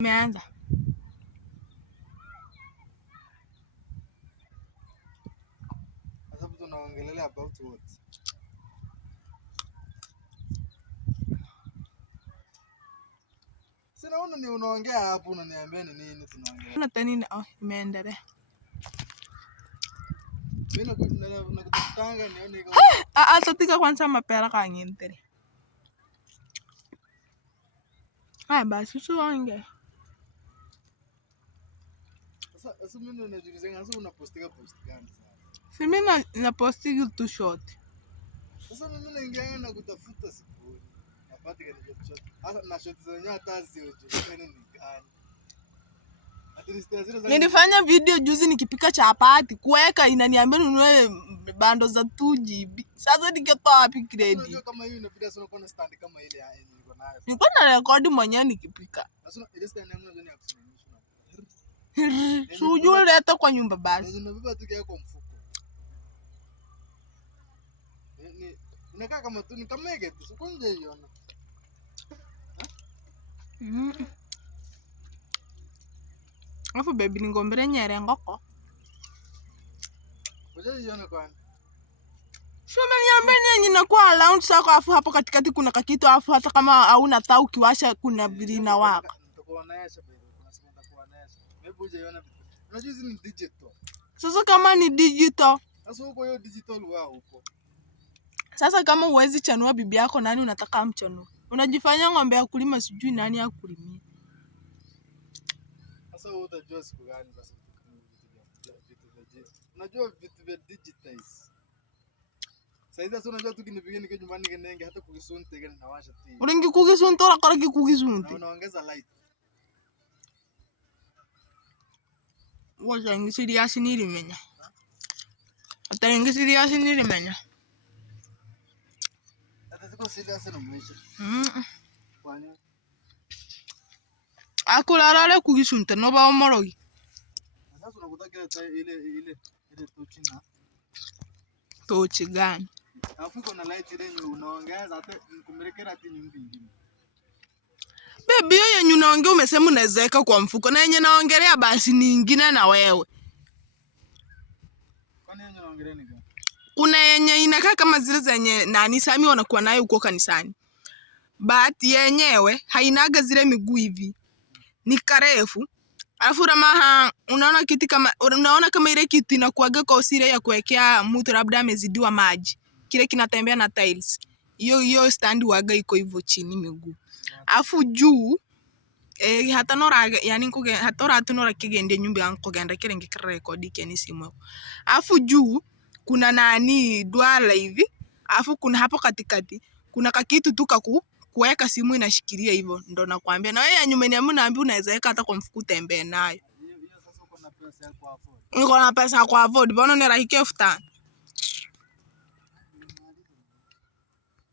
Imeanza. Sasa tunaongelea about what? Sinaona ni unaongea hapo unaniambia ni nini tunaongelea. Unataka nini? Imeendelea. Mimi nakutanga nione kama Atatika kwanza mapera kanyentere. Basi tuonge. Sasa mimi unajiuliza sasa unapostika post gani sasa? Si mimi na posti tu short. Sasa mimi naingia na kutafuta siku. Napata gani short. Sasa na short zenyewe hata sio ni gani. Nilifanya video juzi nikipika chapati, kuweka inaniambia nunue bando za 2GB. Sasa nikitoa wapi credit? Unajua kama hiyo inabidi sasa uko na stand kama ile ya niko nayo. Nilikuwa na record mwenyewe nikipika. Sasa ile stand yangu ndio ni kusimamisha. Sujui leta kwa nyumba basi. Unabeba tu kwa mfuko. Inakaa kama tu ni kama ege tu sikunje hiyo. Afu baby ningombere nyere ngoko. Ngoja ione kwani. Shoma niambie nini na kwa lounge sako afu hapo katikati kuna kakitu afu hata kama hauna taa ukiwasha kuna vilina waka. Nitakuonesha baby, unasema nitakuonesha. Hebu uje ione vitu. Unajua hizi ni digital. Sasa kama ni digital. Sasa huko hiyo digital wao huko. Sasa kama uwezi chanua bibi yako nani unataka amchanue? Unajifanya ng'ombe ya kulima sijui nani akulimia. Sasa wewe utajua siku gani basi unajua vitu vya digitize. Sasa unajua tu kinipigia niko nyumbani ngenenge hata kukisunte gani nawasha TV. Urengi kukisunte ora kora kukisunte. Na unaongeza light. Wacha ingisiri yasi nirimenya. Hata ingisiri yasi nirimenya. Hata ziko serious na mwisho. Kwani akularale kukisunte no ba omorogi. Sasa unakutaka ile tochi na Tochi gani? Alafu kuna light ile unaongeza hata kumelekea hata nyumba nyingine. Baby yenye unaongea umesema unawezeka kwa mfuko na yenye naongelea basi ni nyingine na wewe. Kwani yenye unaongelea ni gani? Kuna yenye inakaa kama zile zenye nani Sami wanakuwa nayo huko kanisani. But yenyewe hainaga zile miguu hivi. Ni karefu. Alafu ramaha unaona kama ile kitu inakuaga kwa usire ya kuwekea mtu labda amezidiwa maji. Kile kinatembea na tiles. Hiyo stand waga iko hivyo chini miguu. Alafu juu hata nora yani kuge hata ora tunora kigende nyumba yangu kugenda kirenge record keni simu. Alafu juu kuna nani duala hivi. Alafu kuna hapo katikati kuna kakitu tu kuweka simu inashikilia hivyo ndo nakwambia. Na wewe nyumbani yangu naambia unaweza weka hata kwa mfuko tembea nayo. Hiyo sasa uko na pesa ya kwa afford. Niko na pesa kwa afford. Bwana ni rahike 50.